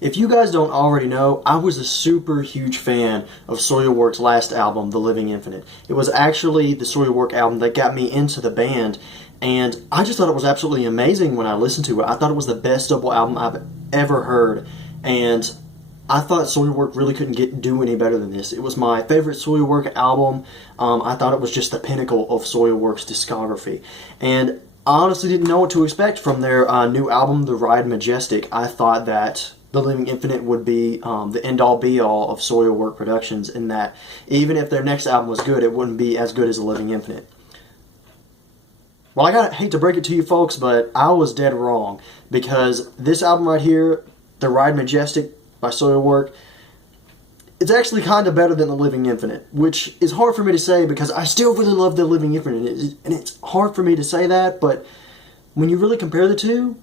If you guys don't already know, I was a super huge fan of Soilwork's last album, The Living Infinite. It was actually the Soilwork album that got me into the band, and I just thought it was absolutely amazing when I listened to it. I thought it was the best double album I've ever heard, and I thought Soilwork really couldn't do any better than this. It was my favorite Soilwork album. I thought it was just the pinnacle of Soilwork's discography, and I honestly didn't know what to expect from their new album, The Ride Majestic. I thought that The Living Infinite would be the end-all be-all of Soilwork Productions, in that even if their next album was good, it wouldn't be as good as The Living Infinite. Well, I hate to break it to you folks, but I was dead wrong, because this album right here, The Ride Majestic by Soilwork, it's actually kind of better than The Living Infinite, which is hard for me to say because I still really love The Living Infinite, and it's hard for me to say that, but when you really compare the two,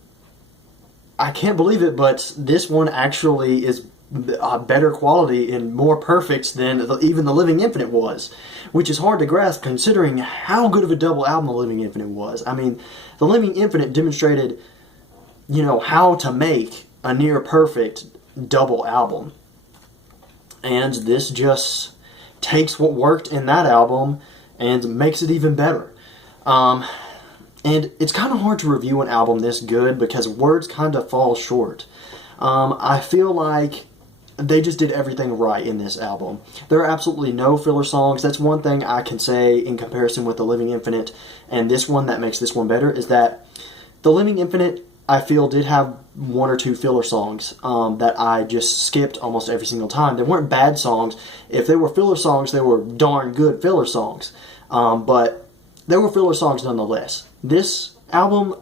I can't believe it, but this one actually is better quality and more perfect than even The Living Infinite was, which is hard to grasp considering how good of a double album The Living Infinite was. I mean, The Living Infinite demonstrated, how to make a near perfect double album. And this just takes what worked in that album and makes it even better. And it's kind of hard to review an album this good because words kind of fall short. I feel like they just did everything right in this album. There are absolutely no filler songs. That's one thing I can say in comparison with The Living Infinite and this one that makes this one better, is that The Living Infinite, I feel, did have one or two filler songs that I just skipped almost every single time. They weren't bad songs. If they were filler songs, they were darn good filler songs. But they were filler songs nonetheless. This album,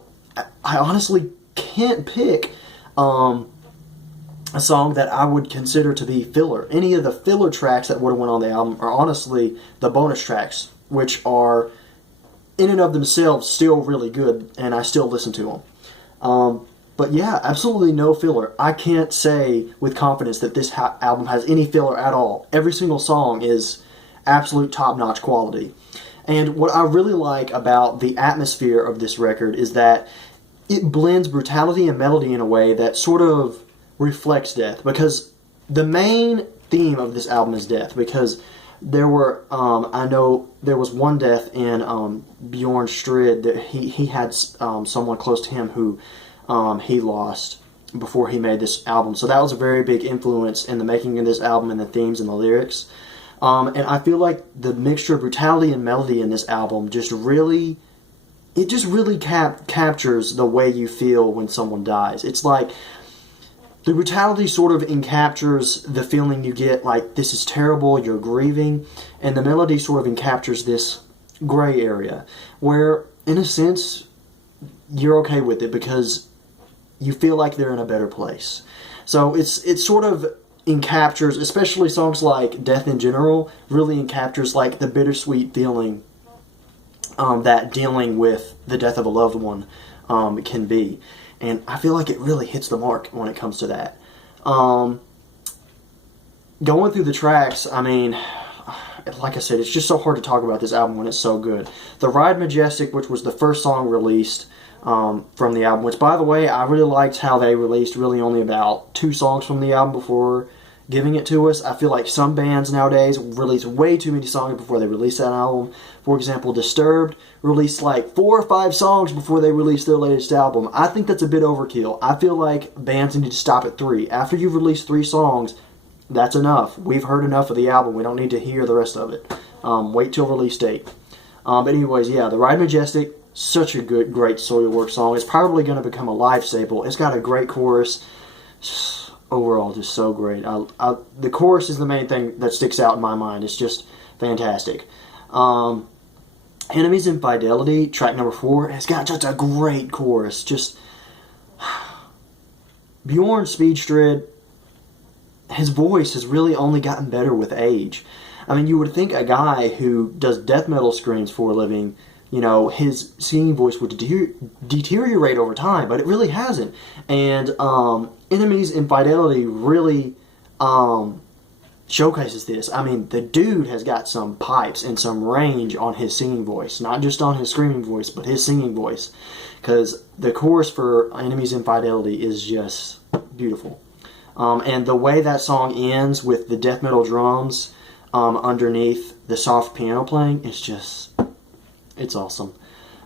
I honestly can't pick a song that I would consider to be filler. Any of the filler tracks that would have went on the album are honestly the bonus tracks, which are in and of themselves still really good, and I still listen to them. But yeah, absolutely no filler. I can't say with confidence that this album has any filler at all. Every single song is absolute top-notch quality. And what I really like about the atmosphere of this record is that it blends brutality and melody in a way that sort of reflects death. Because the main theme of this album is death. Because there were, I know there was one death in Bjorn Strid that he had someone close to him who he lost before he made this album. So that was a very big influence in the making of this album and the themes and the lyrics. And I feel like the mixture of brutality and melody in this album just really captures the way you feel when someone dies. It's like the brutality sort of encaptures the feeling you get like this is terrible, you're grieving, and the melody sort of encaptures this gray area where, in a sense, you're okay with it because you feel like they're in a better place. So it sort of encaptures, especially songs like Death in General, really encaptures like the bittersweet feeling that dealing with the death of a loved one can be. And I feel like it really hits the mark when it comes to that. Going through the tracks, I mean, like I said, it's just so hard to talk about this album when it's so good. The Ride Majestic, which was the first song released from the album, which, by the way, I really liked how they released really only about 2 songs from the album before giving it to us. I feel like some bands nowadays release way too many songs before they release that album. For example, Disturbed released like 4 or 5 songs before they released their latest album. I think that's a bit overkill. I feel like bands need to stop at 3. After you've released 3 songs, that's enough. We've heard enough of the album. We don't need to hear the rest of it. Wait till release date. But anyways, yeah, The Ride Majestic, such a great Soilwork song. It's probably going to become a live staple. It's got a great chorus. Overall, just so great. The chorus is the main thing that sticks out in my mind. It's just fantastic. Enemies Infidelity, track number 4, has got just a great chorus. Just Bjorn Speedstrid, his voice has really only gotten better with age. I mean, you would think a guy who does death metal screams for a living, his singing voice would deteriorate over time, but it really hasn't. And Enemies Infidelity really showcases this. I mean, the dude has got some pipes and some range on his singing voice. Not just on his screaming voice, but his singing voice. Because the chorus for Enemies Infidelity is just beautiful. And the way that song ends with the death metal drums underneath the soft piano playing is just, it's awesome.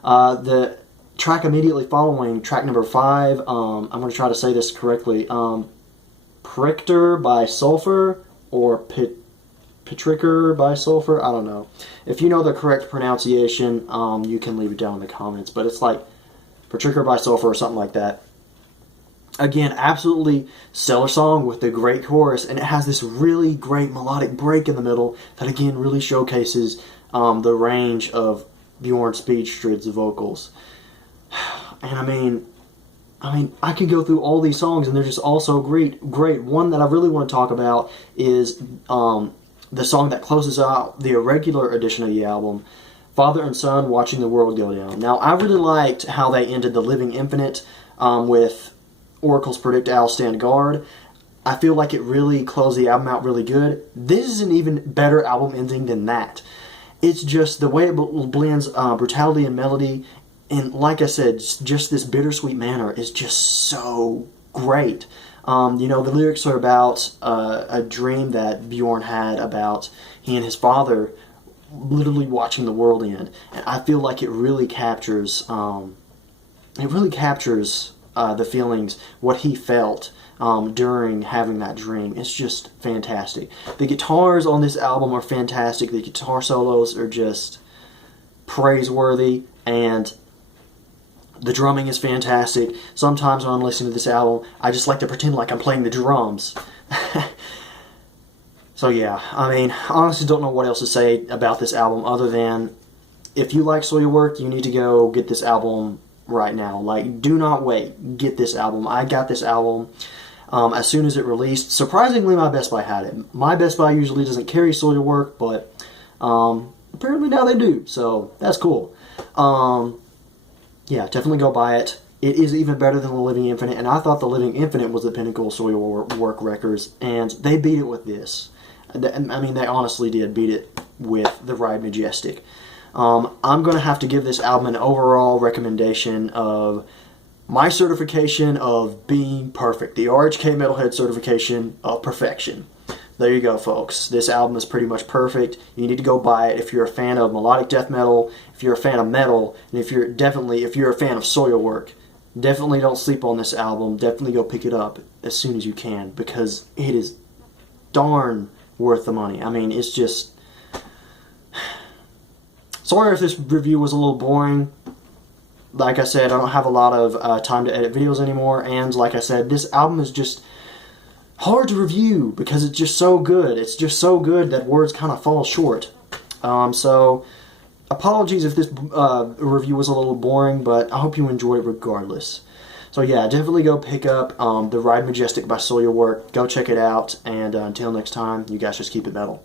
The track immediately following, track number 5, I'm going to try to say this correctly, Prichter by Sulfur, or Petricker by Sulfur, I don't know. If you know the correct pronunciation, you can leave it down in the comments, but it's like Petricker by Sulfur or something like that. Again, absolutely stellar song with a great chorus, and it has this really great melodic break in the middle that again really showcases the range of Bjorn Speedstrid's vocals. And I mean, I can go through all these songs, and they're just all so great. One that I really want to talk about is the song that closes out the irregular edition of the album, Father and Son, Watching the World Go Down. Now, I really liked how they ended the Living Infinite with Oracle's Predict I'll Stand Guard. I feel like it really closed the album out really good. This is an even better album ending than that. It's just the way it blends brutality and melody, and like I said, just this bittersweet manner is just so great. You know, the lyrics are about a dream that Bjorn had about he and his father literally watching the world end, and I feel like it really captures the feelings, what he felt during having that dream. It's just fantastic. The guitars on this album are fantastic. The guitar solos are just praiseworthy, and the drumming is fantastic. Sometimes when I'm listening to this album, I just like to pretend like I'm playing the drums. So yeah, I mean, honestly don't know what else to say about this album other than if you like Soilwork, you need to go get this album right now. Like, do not wait. Get this album. I got this album as soon as it released. Surprisingly, my Best Buy had it. My Best Buy usually doesn't carry Soilwork, but apparently now they do, so that's cool. Yeah, definitely go buy it. It is even better than The Living Infinite, and I thought The Living Infinite was the pinnacle of Soilwork records, and they beat it with this. I mean, they honestly did beat it with the Ride Majestic. I'm going to have to give this album an overall recommendation of my certification of being perfect. The RHK Metalhead certification of perfection. There you go, folks. This album is pretty much perfect. You need to go buy it if you're a fan of melodic death metal, if you're a fan of metal, and if you're a fan of Soilwork. Definitely don't sleep on this album. Definitely go pick it up as soon as you can, because it is darn worth the money. I mean, it's just... Sorry if this review was a little boring. Like I said, I don't have a lot of time to edit videos anymore, and like I said, this album is just hard to review because it's just so good. It's just so good that words kind of fall short. So, apologies if this review was a little boring, but I hope you enjoyed it regardless. So yeah, definitely go pick up the Ride Majestic by Soilwork. Go check it out, and until next time, you guys just keep it metal.